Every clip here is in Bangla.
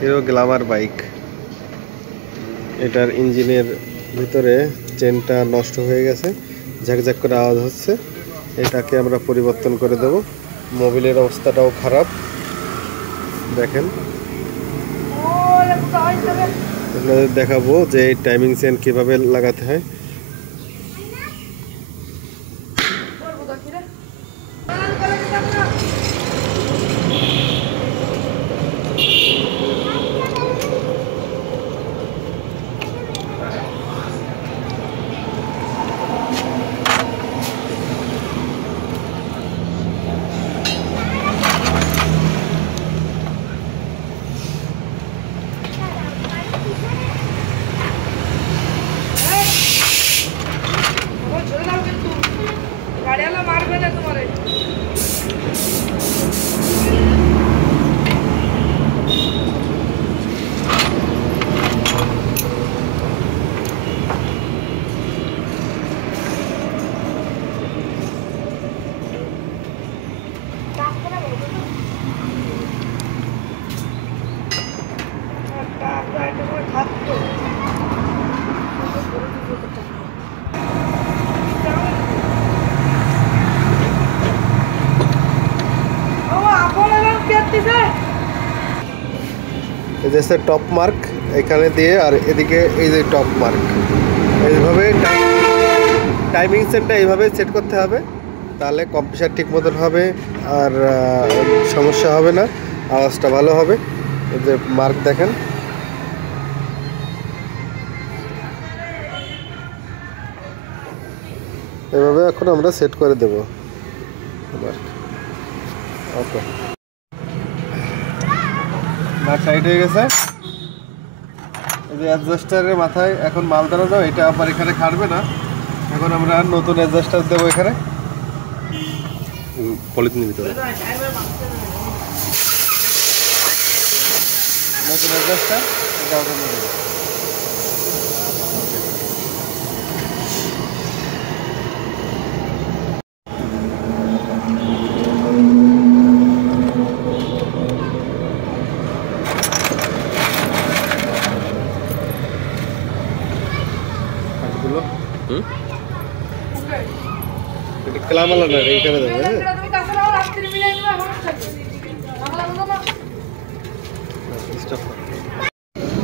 Hero Glamour bike. এটার ইঞ্জিনের ভিতরে চেনটা নষ্ট হয়ে গেছে, ঝাকঝাক করে আওয়াজ হচ্ছে। এটাকে আমরা পরিবর্তন করে দেব। মোবিলের অবস্থাটাও খারাপ, দেখেন। আপনাদের দেখাবো যে এই টাইমিং চেন কিভাবে লাগাতে হয়। এই যে টপ মার্ক এখানে দিয়ে, আর এদিকে এই যে টপ মার্ক, এইভাবে টাইমিং সেটটা এইভাবে সেট করতে হবে, তাহলে কম্প্রেসার ঠিক মতন হবে আর সমস্যা হবে না, আওয়াজটা ভালো হবে। এই যে মার্ক দেখেন, এভাবে এখন আমরা সেট করে দেব। ওকে, মার্ক টাইট হয়ে গেছে। এই যে অ্যাডজাস্টারের মাথায় এখন মাল দাঁড়ানো, এটা আবার এখানে খাটবে না। এখন আমরা নতুন অ্যাডজাস্টার দেবো এখানে, পলিথিনের ভিতরে নতুন অ্যাডজাস্টার, এটা ওখানে দেবো। এটা ক্লামালা না, এইখানে দেবো।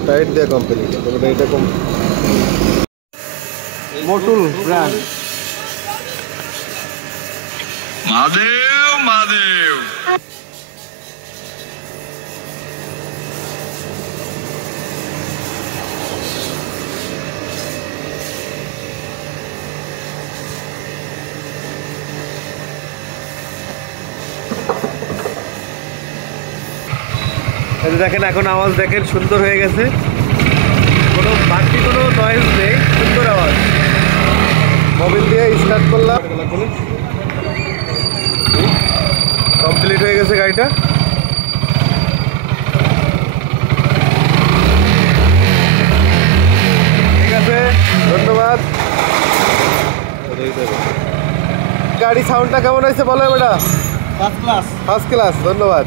টাইট দেয়া কোম্পানি, এটা মোটুল ব্র্যান্ড। মহাদেব মহাদেব। দেখেন এখন আওয়াজ দেখেন, সুন্দর হয়ে গেছে, কোনো বাড়তি কোনো নয়েজ নেই, সুন্দর আওয়াজ। মোবিল দিয়ে স্টার্ট করলাম, কমপ্লিট হয়ে গেছে গাড়িটা। ঠিক আছে, ধন্যবাদ। গাড়ি সাউন্ডটা কেমন হয়েছে বলো বেটা? ফার্স্ট ক্লাস, ফার্স্ট ক্লাস, ধন্যবাদ।